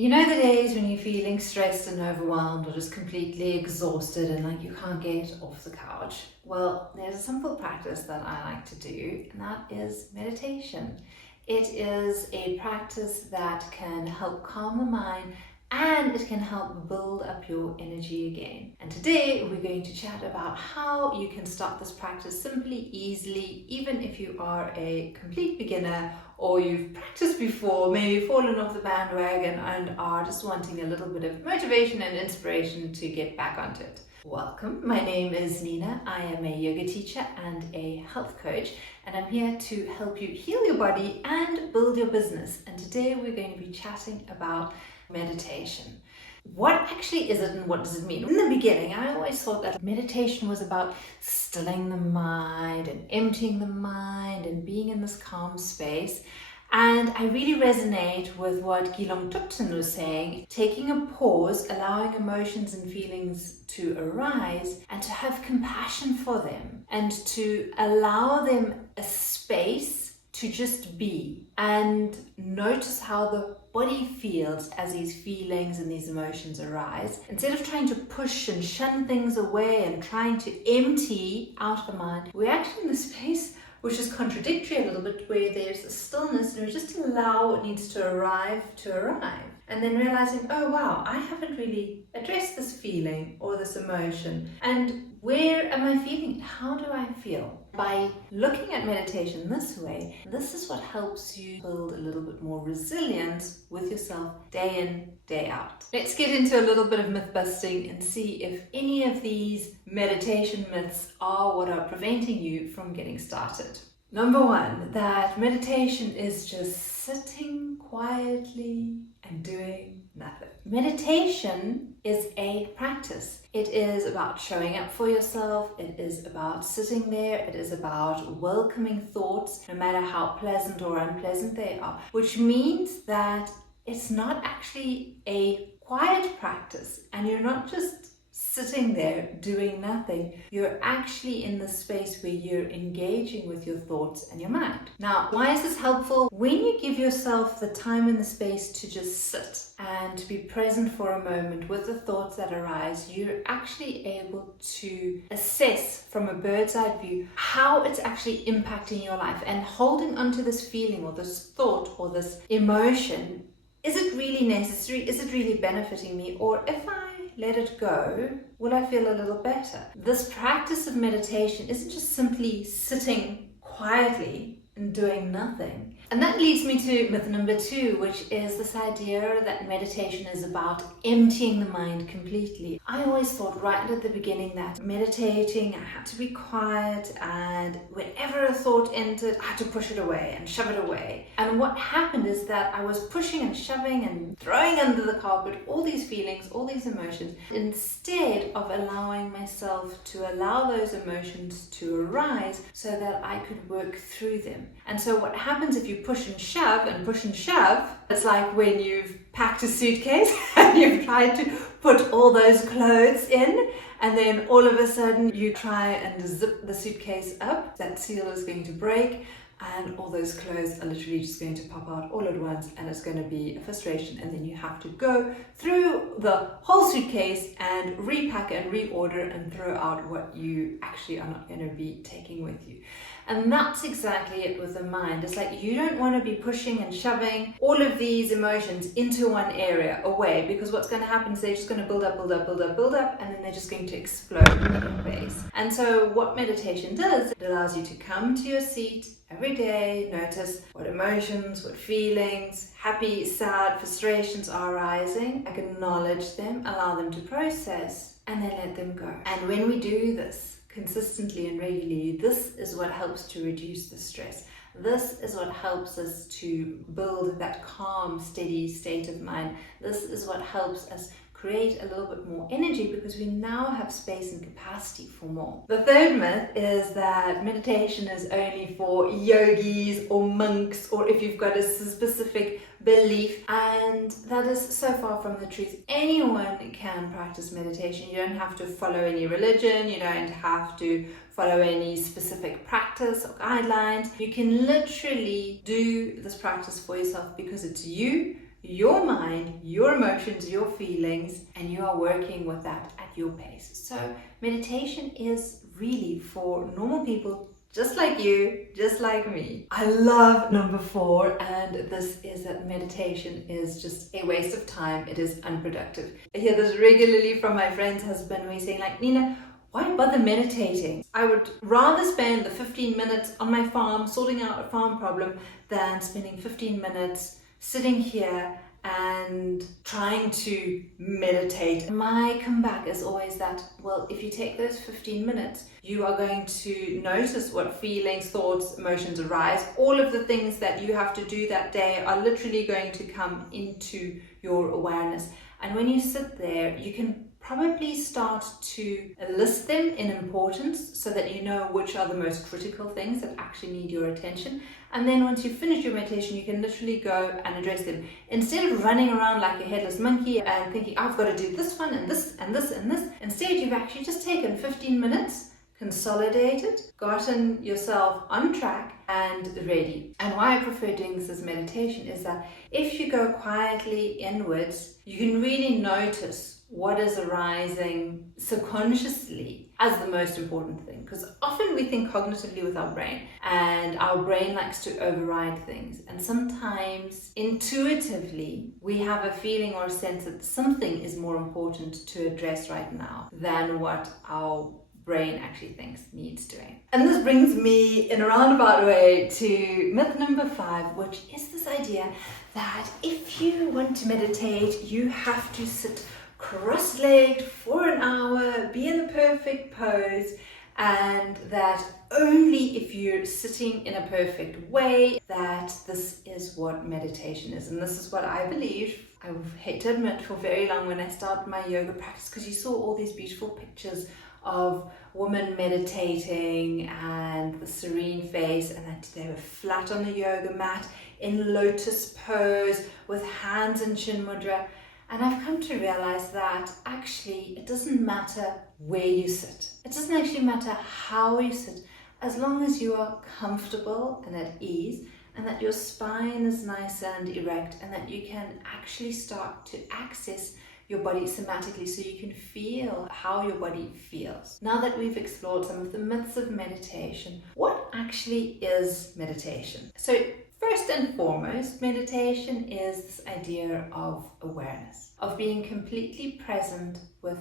You know the days when you're feeling stressed and overwhelmed or just completely exhausted and like you can't get off the couch? Well, there's a simple practice that I like to do, and that is meditation. It is a practice that can help calm the mind and it can help build up your energy again. And today we're going to chat about how you can start this practice simply, easily, even if you are a complete beginner or you've practiced before, maybe fallen off the bandwagon and are just wanting a little bit of motivation and inspiration to get back onto it. Welcome, my name is Nina. I am a yoga teacher and a health coach, and I'm here to help you heal your body and build your business. And today we're going to be chatting about meditation. What actually is it and what does it mean? In the beginning, I always thought that meditation was about stilling the mind and emptying the mind and being in this calm space. And I really resonate with what Gilong Tupten was saying, taking a pause, allowing emotions and feelings to arise and to have compassion for them and to allow them a space to just be and notice how the body feels as these feelings and these emotions arise. Instead of trying to push and shun things away and trying to empty out the mind, we're actually in the space which is contradictory a little bit, where there's a stillness and we just allow what needs to arrive. And then realizing, oh wow, I haven't really addressed this feeling or this emotion. And where am I feeling it? How do I feel? By looking at meditation this way, this is what helps you build a little bit more resilience with yourself day in, day out. Let's get into a little bit of myth busting and see if any of these meditation myths are what are preventing you from getting started. Number one, that meditation is just sitting quietly and doing nothing. Meditation is a practice. It is about showing up for yourself. It is about sitting there. It is about welcoming thoughts, no matter how pleasant or unpleasant they are, which means that it's not actually a quiet practice and you're not just sitting there doing nothing. You're actually in the space where you're engaging with your thoughts and your mind. Now, why is this helpful? When you give yourself the time and the space to just sit and to be present for a moment with the thoughts that arise, you're actually able to assess from a bird's eye view how it's actually impacting your life and holding onto this feeling or this thought or this emotion. Is it really necessary? Is it really benefiting me? Or if I let it go, will I feel a little better? This practice of meditation isn't just simply sitting quietly and doing nothing. And that leads me to myth number two, which is this idea that meditation is about emptying the mind completely. I always thought right at the beginning that meditating, I had to be quiet, and whenever a thought entered, I had to push it away and shove it away. And what happened is that I was pushing and shoving and throwing under the carpet all these feelings, all these emotions, instead of allowing myself to allow those emotions to arise so that I could work through them. And so what happens if you push and shove, it's like when you've packed a suitcase and you've tried to put all those clothes in, and then all of a sudden you try and zip the suitcase up, that seal is going to break and all those clothes are literally just going to pop out all at once, and it's going to be a frustration, and then you have to go through the whole suitcase and repack and reorder and throw out what you actually are not going to be taking with you. And that's exactly it with the mind. It's like you don't want to be pushing and shoving all of these emotions into one area away, because what's going to happen is they're just going to build up, and then they're just going to explode in your face. And so what meditation does, it allows you to come to your seat every day, notice what emotions, what feelings, happy, sad, frustrations are arising, acknowledge them, allow them to process, and then let them go. And when we do this consistently and regularly, this is what helps to reduce the stress. This is what helps us to build that calm, steady state of mind. This is what helps us create a little bit more energy, because we now have space and capacity for more. The third myth is that meditation is only for yogis or monks, or if you've got a specific belief, and that is so far from the truth. Anyone can practice meditation. You don't have to follow any religion, you don't have to follow any specific practice or guidelines. You can literally do this practice for yourself because it's you your mind, your emotions, your feelings, and you are working with that at your pace. So meditation is really for normal people just like you, just like me. I love number 4, and this is that meditation is just a waste of time. It is unproductive. I hear this regularly from my friend's husband who is saying like, Nina, why bother meditating? I would rather spend the 15 minutes on my farm sorting out a farm problem than spending 15 minutes sitting here and trying to meditate. My comeback is always that, well, if you take those 15 minutes, you are going to notice what feelings, thoughts, emotions arise. All of the things that you have to do that day are literally going to come into your awareness. And when you sit there, you can probably start to list them in importance so that you know which are the most critical things that actually need your attention. And then once you finish your meditation, you can literally go and address them. Instead of running around like a headless monkey and thinking, I've got to do this one and this and this and this, instead you've actually just taken 15 minutes, consolidated, gotten yourself on track and ready. And why I prefer doing this as meditation is that if you go quietly inwards, you can really notice what is arising subconsciously as the most important thing. Because often we think cognitively with our brain, and our brain likes to override things. And sometimes intuitively, we have a feeling or a sense that something is more important to address right now than what our brain actually thinks needs doing. And this brings me in a roundabout way to myth number 5, which is this idea that if you want to meditate, you have to sit cross-legged for an hour, be in the perfect pose, and that only if you're sitting in a perfect way that this is what meditation is. And this is what I believe. I hate to admit for very long when I started my yoga practice, because you saw all these beautiful pictures of women meditating and the serene face, and that they were flat on the yoga mat in lotus pose with hands in chin mudra. And I've come to realize that actually it doesn't matter where you sit. It doesn't actually matter how you sit, as long as you are comfortable and at ease, and that your spine is nice and erect, and that you can actually start to access your body somatically so you can feel how your body feels. Now that we've explored some of the myths of meditation, what actually is meditation? So first and foremost, meditation is this idea of awareness, of being completely present with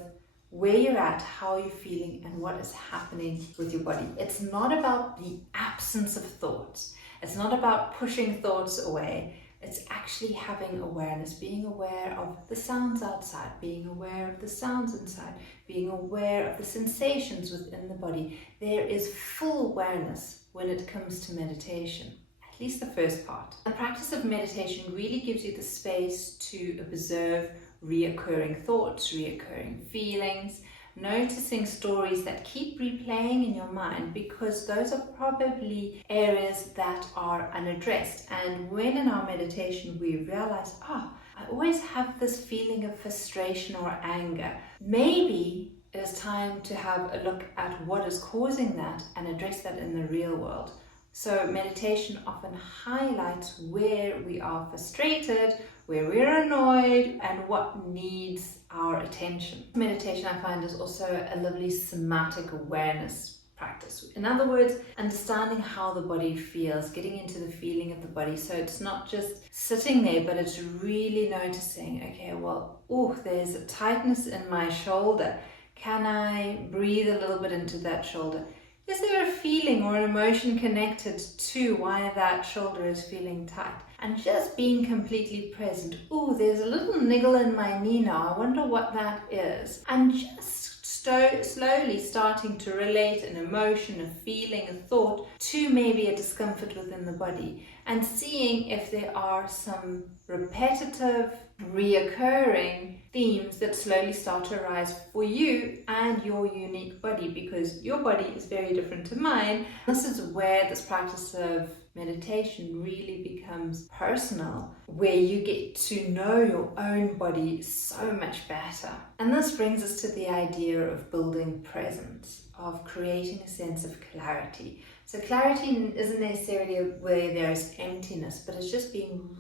where you're at, how you're feeling, and what is happening with your body. It's not about the absence of thoughts. It's not about pushing thoughts away. It's actually having awareness, being aware of the sounds outside, being aware of the sounds inside, being aware of the sensations within the body. There is full awareness when it comes to meditation. At least the first part. The practice of meditation really gives you the space to observe reoccurring thoughts, reoccurring feelings, noticing stories that keep replaying in your mind, because those are probably areas that are unaddressed. And when in our meditation we realize, I always have this feeling of frustration or anger, maybe it is time to have a look at what is causing that and address that in the real world. So meditation often highlights where we are frustrated, where we're annoyed, and what needs our attention. Meditation, I find, is also a lovely somatic awareness practice. In other words, understanding how the body feels, getting into the feeling of the body. So it's not just sitting there, but it's really noticing, okay, well, there's a tightness in my shoulder. Can I breathe a little bit into that shoulder? Is there a feeling or an emotion connected to why that shoulder is feeling tight? And just being completely present. There's a little niggle in my knee now. I wonder what that is. And just slowly starting to relate an emotion, a feeling, a thought to maybe a discomfort within the body, and seeing if there are some repetitive, reoccurring themes that slowly start to arise for you and your unique body, because your body is very different to mine. This is where this practice of meditation really becomes personal, where you get to know your own body so much better. And this brings us to the idea of building presence, of creating a sense of clarity. So clarity isn't necessarily where there's emptiness, but it's just being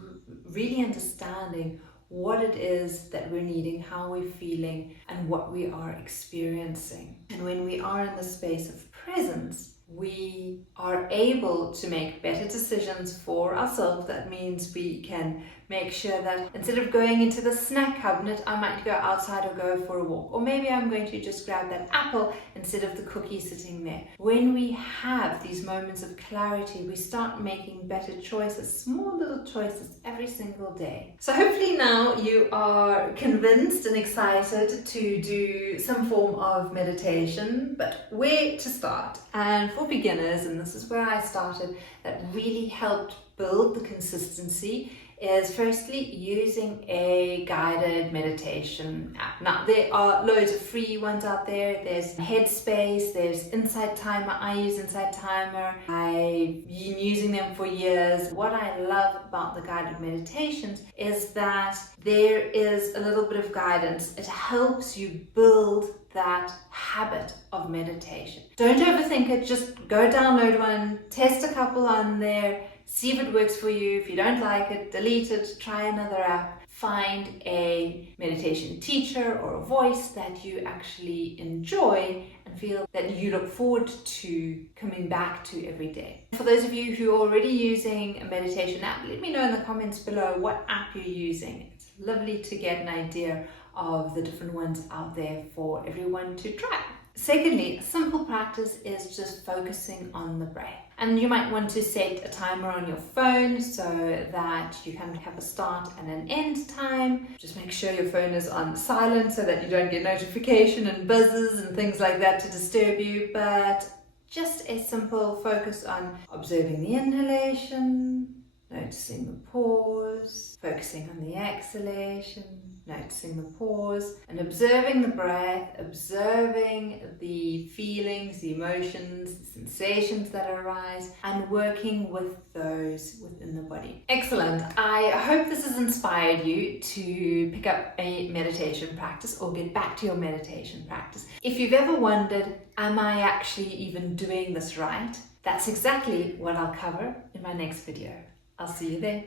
really understanding what it is that we're needing, how we're feeling, and what we are experiencing. And when we are in the space of presence, we are able to make better decisions for ourselves. That means we can make sure that instead of going into the snack cabinet, I might go outside or go for a walk. Or maybe I'm going to just grab that apple instead of the cookie sitting there. When we have these moments of clarity, we start making better choices, small little choices every single day. So hopefully now you are convinced and excited to do some form of meditation, but where to start? And for beginners, and this is where I started, that really helped build the consistency, is firstly using a guided meditation app. Now there are loads of free ones out there. There's Headspace, there's Insight Timer. I use Insight Timer. I've been using them for years. What I love about the guided meditations is that there is a little bit of guidance. It helps you build that habit of meditation. Don't overthink it, just go download one, test a couple on there, see if it works for you. If you don't like it, delete it, try another app. Find a meditation teacher or a voice that you actually enjoy and feel that you look forward to coming back to every day. For those of you who are already using a meditation app, let me know in the comments below what app you're using. It's lovely to get an idea of the different ones out there for everyone to try. Secondly, a simple practice is just focusing on the breath. And you might want to set a timer on your phone so that you can have a start and an end time. Just make sure your phone is on silent so that you don't get notification and buzzes and things like that to disturb you. But just a simple focus on observing the inhalation, noticing the pause, focusing on the exhalation, noticing the pause, and observing the breath, observing the feelings, the emotions, the sensations that arise, and working with those within the body. Excellent. I hope this has inspired you to pick up a meditation practice or get back to your meditation practice. If you've ever wondered, am I actually even doing this right? That's exactly what I'll cover in my next video. I'll see you there.